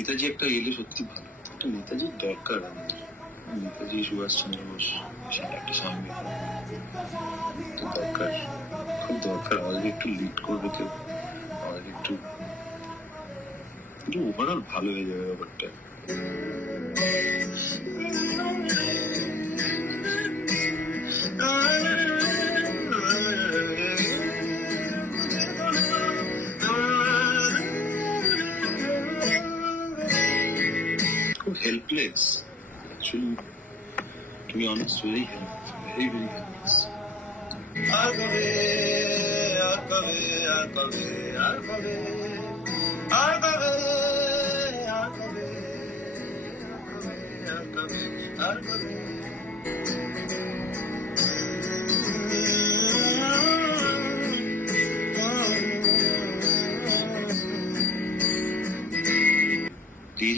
নেতাজি একটা এলে সত্যি ভালো, একটা নেতাজির দরকার আমাদের। নেতাজি সুভাষচন্দ্র বোস একটা স্বামী তো দরকার, খুব দরকার। আমাদের একটু লিড করবে কেউ, আমাদের একটু ওভারঅল ভালো হয়ে যাবে ব্যাপারটা। Helpless, actually, to be honest, very helpless.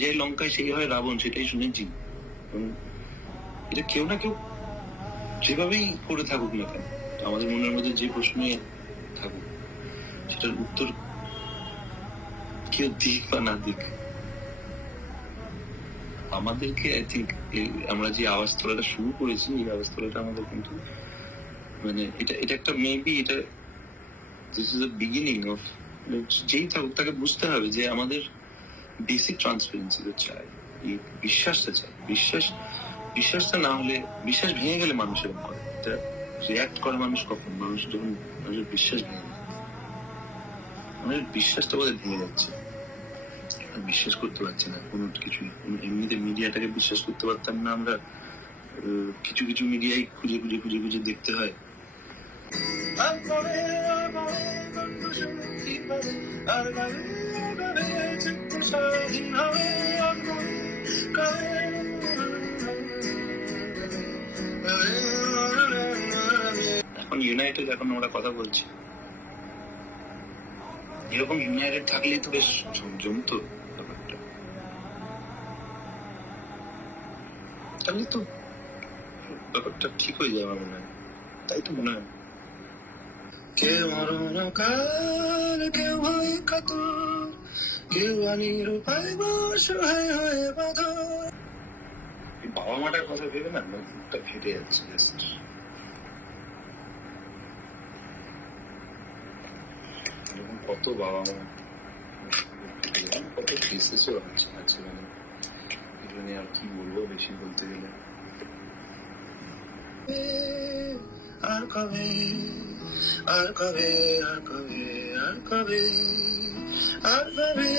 যে লঙ্কায় সেই হয় রাবণ, সেটাই শুনেছি। এটা কেউ না কেউ যেভাবেই করে থাকুক না কেন, আমাদের মনের মধ্যে যে প্রশ্ন থাকুক, সেটার উত্তর কেউ দিক বা না দিক, আমাদেরকে আই থিঙ্ক আমরা যে আওয়াজ তোলাটা শুরু করেছি, এই আওয়াজ তোলাটা আমাদের কিন্তু মানে এটা একটা মেবি এটা this is the beginning of, যেই থাকুক তাকে বুঝতে হবে যে আমাদের বেসিক ট্রান্সপারেন্সি চাই, এই বিশ্বাসটা চাই। বিশ্বাসটা না হলে, বিশ্বাস ভেঙে গেলে মানুষ এরকম করে। এটা রিয়াক্ট করে মানুষ কখন? মানুষ যখন মানুষের বিশ্বাস ভেঙে যায়, মানুষের বিশ্বাসটা বোধহয় ভেঙে যাচ্ছে, বিশ্বাস করতে পারছে না কোনো কিছুই। এমনিতে মিডিয়াটাকে বিশ্বাস করতে পারতাম না আমরা, কিছু কিছু মিডিয়াই খুঁজে খুঁজে খুঁজে খুঁজে দেখতে হয়। এখন ইউনাইটেড, এখন আমরা কথা বলছি, এরকম ইউনাইটেড থাকলেই তো বেশ জমতো ব্যাপারটা, তাহলে তো ব্যাপারটা ঠিক হয়ে যাবে মনে হয়, তাই তো মনে হয়। কেউ মরণকাল, কেউ হয় কাতর, কেউ আনির পাইব সহায় হয়ে বাঁধর। বাবা মাটার কথা ভেবে না মুখটা ফেটে যাচ্ছে। এরকম কত বাবা মা, কত কেসেসও আছে, মানে এগুলো নিয়ে আর কি বলবো বেশি বলতে গেলে। আর কবে, আর কবে, আর কবে, আর কবে, আর কবে,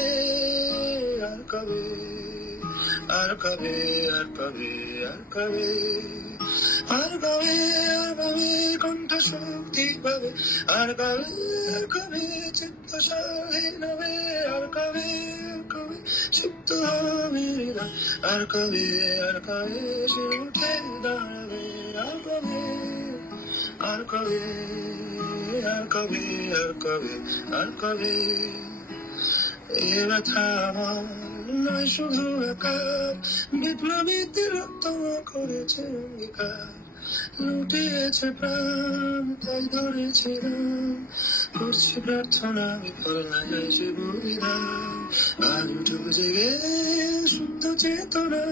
আর কবে, আর কবে, আর কবে, আর কবে, আর কবে, আর কবে কণ্ঠ শক্তি পাবে, আর কবে, আর কবে চিত্ত স্বাধীন হবে, আর কবে, আর কবে চিত্ত হবে, আর কবে, আর কবে সে উঠে দাঁড়াবে, আর কবে, আর কবে, আর কবে, আর কবে, আর কবে। এ ব্যথা আমার নয় শুধু একার, বিপ্লবীদের রক্ত করেছে অঙ্গীকার, লুটিয়েছে প্রাণ তাই ধরেছিলাম, করছি প্রার্থনা বিফল না যায় সে বলিদান। আজটু জেগে শুদ্ধ চেতনা,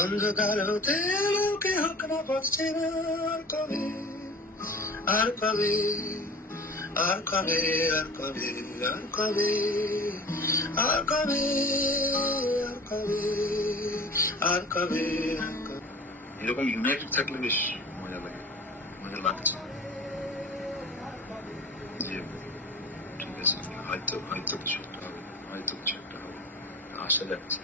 অন্ধকার হতে লোকে হোক না পড়ছে না, আর কবে, আর কবে, আর কবে, আর কবে, আর কবে, আর কবে, আর কবে, আর কবে, আর কবে। এরকম ইউনাইটেড থাকলে বেশ মজা লাগে, মজা লাগছে যে ঠিক আছে, হয়তো হয়তো কিছু একটা হবে, হয়তো কিছু একটা হবে, আশা যাচ্ছে।